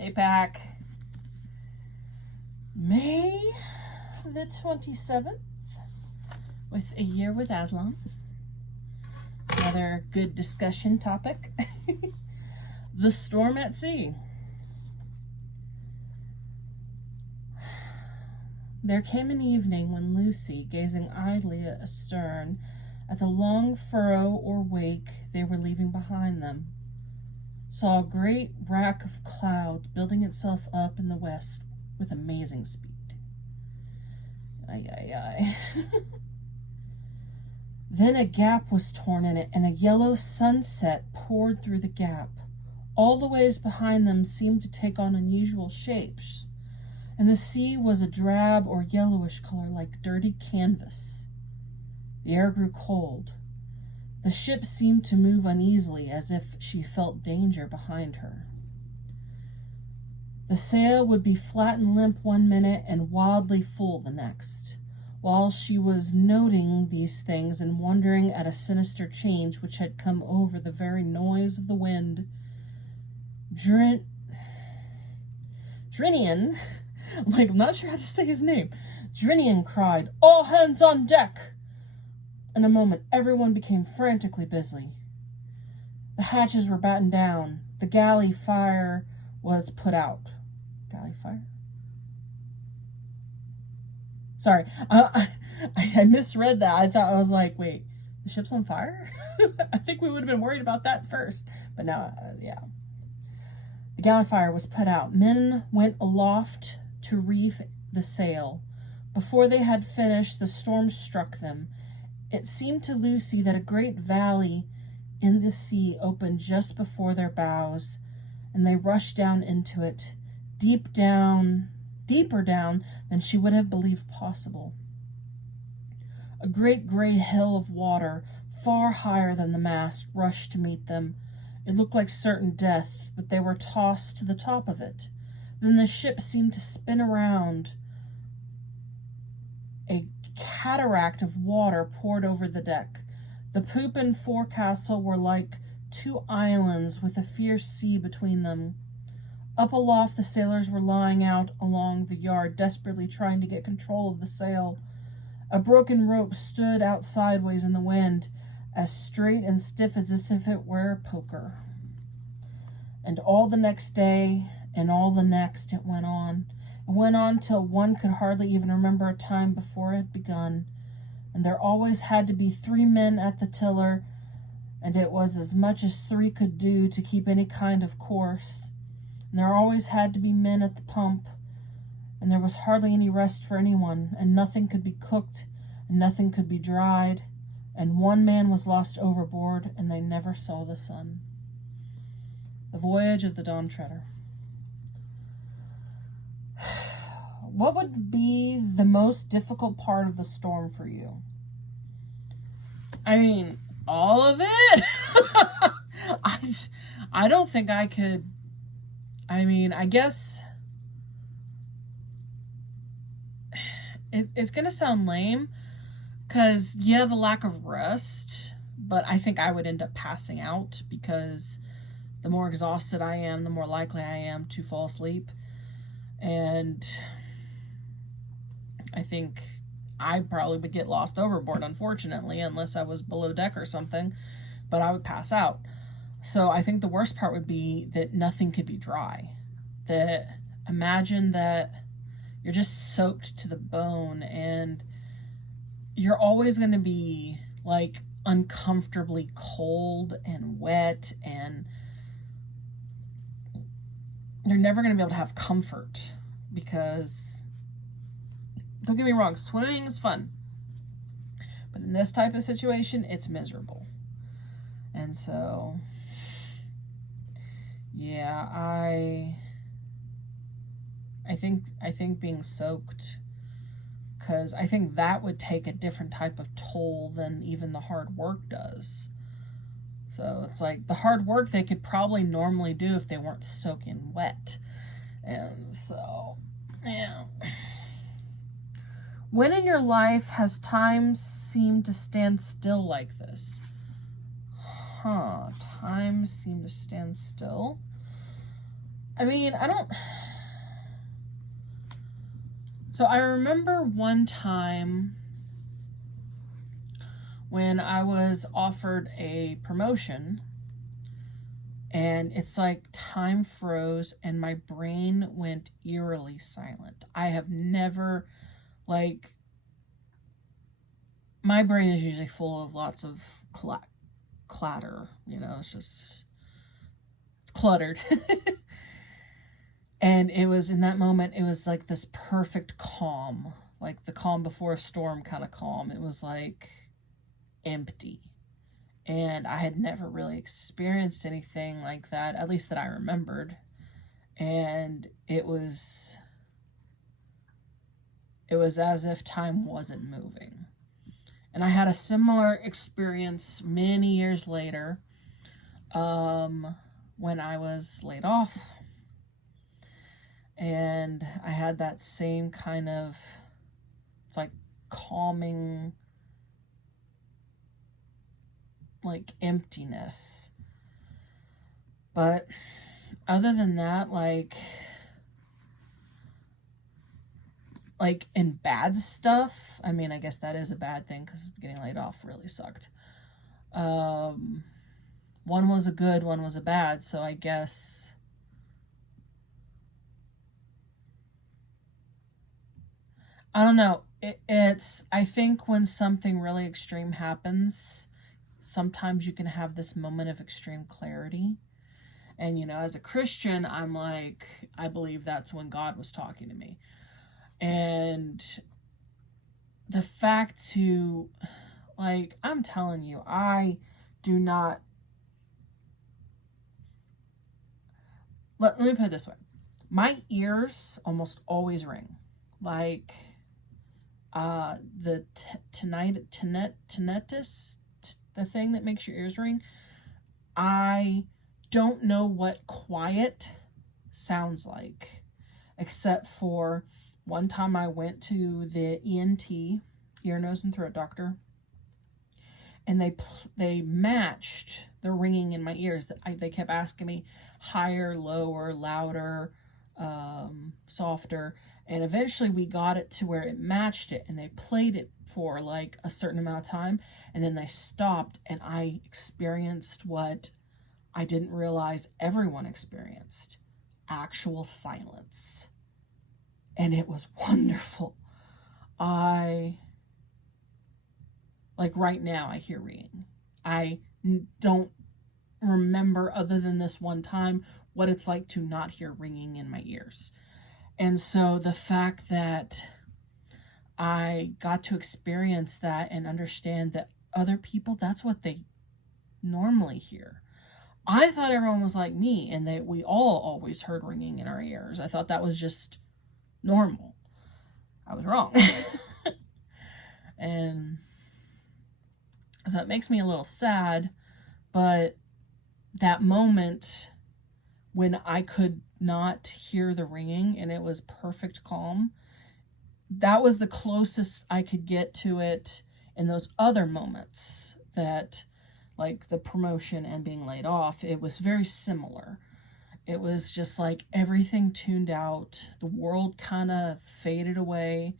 APAC. May the 27th with A Year with Aslan. Another good discussion topic. The storm at sea. There came an evening when Lucy, gazing idly astern at the long furrow or wake they were leaving behind them, saw a great rack of clouds building itself up in the west with amazing speed. Ay, ay, ay. Then a gap was torn in it, and a yellow sunset poured through the gap. All the waves behind them seemed to take on unusual shapes, and the sea was a drab or yellowish color like dirty canvas. The air grew cold. The ship seemed to move uneasily, as if she felt danger behind her. The sail would be flat and limp one minute and wildly full the next. While she was noting these things and wondering at a sinister change which had come over the very noise of the wind, Drinian, I'm not sure how to say his name, Drinian cried, "All hands on deck!" In a moment, everyone became frantically busy. The hatches were battened down. The galley fire was put out. Galley fire? Sorry, I misread that. I was like, wait, the ship's on fire? I think we would have been worried about that first. But now, yeah. The galley fire was put out. Men went aloft to reef the sail. Before they had finished, the storm struck them. It seemed to Lucy that a great valley in the sea opened just before their bows, and they rushed down into it, deeper down than she would have believed possible. A great gray hill of water, far higher than the mast, rushed to meet them. It looked like certain death, but they were tossed to the top of it. Then the ship seemed to spin around. A cataract of water poured over the deck. The poop and forecastle were like two islands with a fierce sea between them. Up aloft, the sailors were lying out along the yard, desperately trying to get control of the sail. A broken rope stood out sideways in the wind, as straight and stiff as if it were a poker. And all the next day, and all the next, it went on. It went on till one could hardly even remember a time before it had begun. And there always had to be 3 men at the tiller, and it was as much as 3 could do to keep any kind of course. And there always had to be men at the pump, and there was hardly any rest for anyone, and nothing could be cooked, and nothing could be dried, and 1 man was lost overboard, and they never saw the sun. The Voyage of the Dawn Treader. What would be the most difficult part of the storm for you? I mean, all of it? I don't think I could. I mean, I guess it's going to sound lame because, yeah, the lack of rest, but I think I would end up passing out because the more exhausted I am, the more likely I am to fall asleep. And I think I probably would get lost overboard, unfortunately, unless I was below deck or something, but I would pass out. So I think the worst part would be that nothing could be dry. That imagine that you're just soaked to the bone and you're always going to be like uncomfortably cold and wet, and you're never going to be able to have comfort because, don't get me wrong, swimming is fun, but in this type of situation, it's miserable. And so, yeah, I think being soaked, because I think that would take a different type of toll than even the hard work does. So it's like the hard work they could probably normally do if they weren't soaking wet. And so, yeah. When in your life has time seemed to stand still like this? Time seemed to stand still. I mean, so I remember one time when I was offered a promotion, and it's like time froze and my brain went eerily silent. I have never, like, my brain is usually full of lots of clatter, you know, it's cluttered. And it was in that moment, it was like this perfect calm, like the calm before a storm kind of calm. It was like empty. And I had never really experienced anything like that, at least that I remembered. And it was as if time wasn't moving. And I had a similar experience many years later, when I was laid off. And I had that same kind of, it's like calming, like emptiness. But other than that, like in bad stuff, I mean, I guess that is a bad thing because getting laid off really sucked. One was a good, one was a bad, so I guess I don't know. It's, I think when something really extreme happens, sometimes you can have this moment of extreme clarity. And, you know, as a Christian, I'm like, I believe that's when God was talking to me. And the fact to, like, I'm telling you, I do not, let me put it this way. My ears almost always ring. Like, the tinnitus, the thing that makes your ears ring. I don't know what quiet sounds like, except for one time I went to the ENT, ear, nose, and throat doctor, and they matched the ringing in my ears. They kept asking me higher, lower, louder, softer, and eventually we got it to where it matched it, and they played it for like a certain amount of time, and then they stopped, and I experienced what I didn't realize everyone experienced: actual silence. And it was wonderful. Like right now I hear ringing. I don't remember, other than this one time, what it's like to not hear ringing in my ears. And so the fact that I got to experience that and understand that other people, that's what they normally hear. I thought everyone was like me and that we all always heard ringing in our ears. I thought that was just normal. I was wrong. And so it makes me a little sad, but that moment when I could not hear the ringing and it was perfect calm, that was the closest I could get to it in those other moments, that like the promotion and being laid off. It was very similar. It was just like everything tuned out, the world kind of faded away,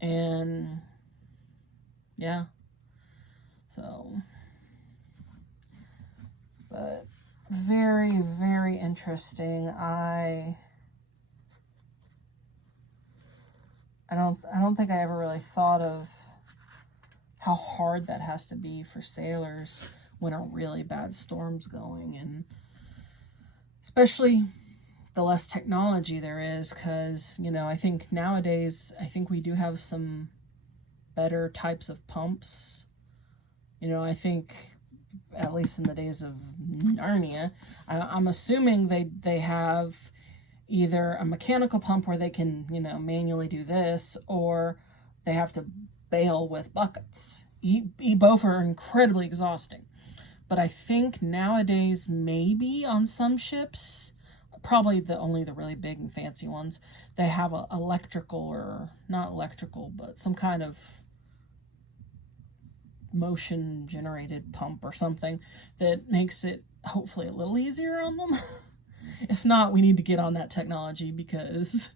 and yeah. So, but very, very interesting. I don't think I ever really thought of how hard that has to be for sailors when a really bad storm's going, and especially the less technology there is, because, you know, I think nowadays, I think we do have some better types of pumps. You know, I think, at least in the days of Narnia, I'm assuming they have either a mechanical pump where they can, you know, manually do this, or they have to bail with buckets. Both are incredibly exhausting. But I think nowadays, maybe on some ships, probably only the really big and fancy ones, they have a electrical, or not electrical, but some kind of motion generated pump or something that makes it hopefully a little easier on them. If not, we need to get on that technology because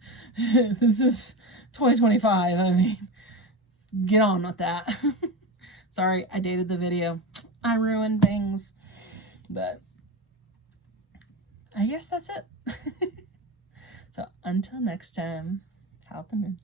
this is 2025. I mean, get on with that. Sorry, I dated the video. I ruined things. But I guess that's it. So until next time, out the moon.